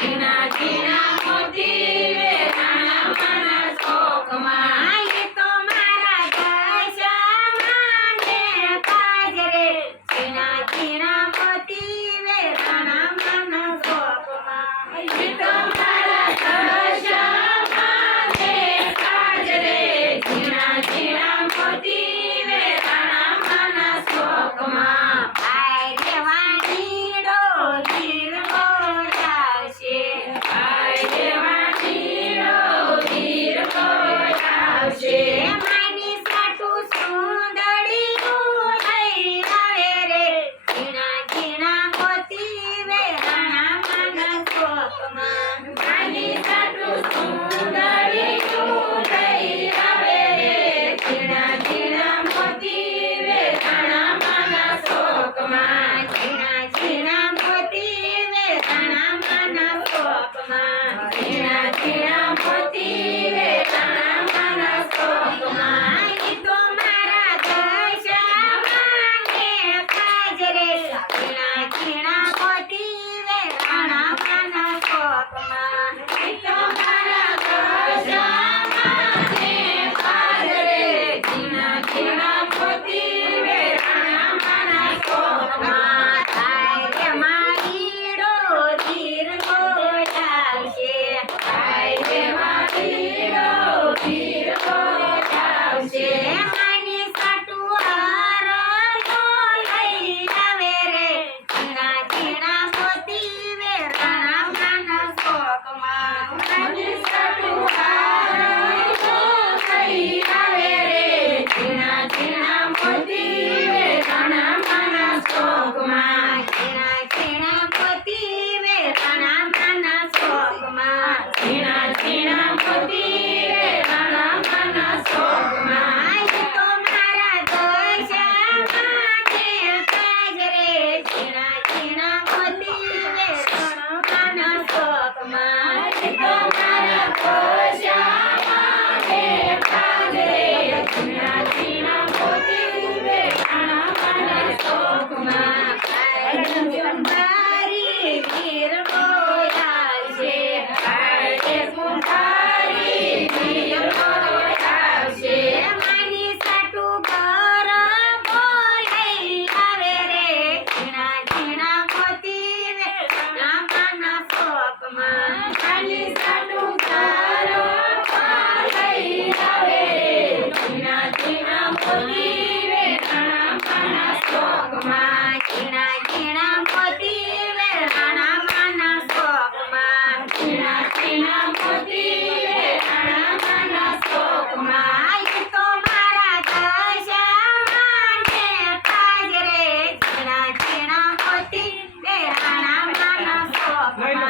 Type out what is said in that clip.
જીણા જીણા Jinnah Jinnah Moti no, y lo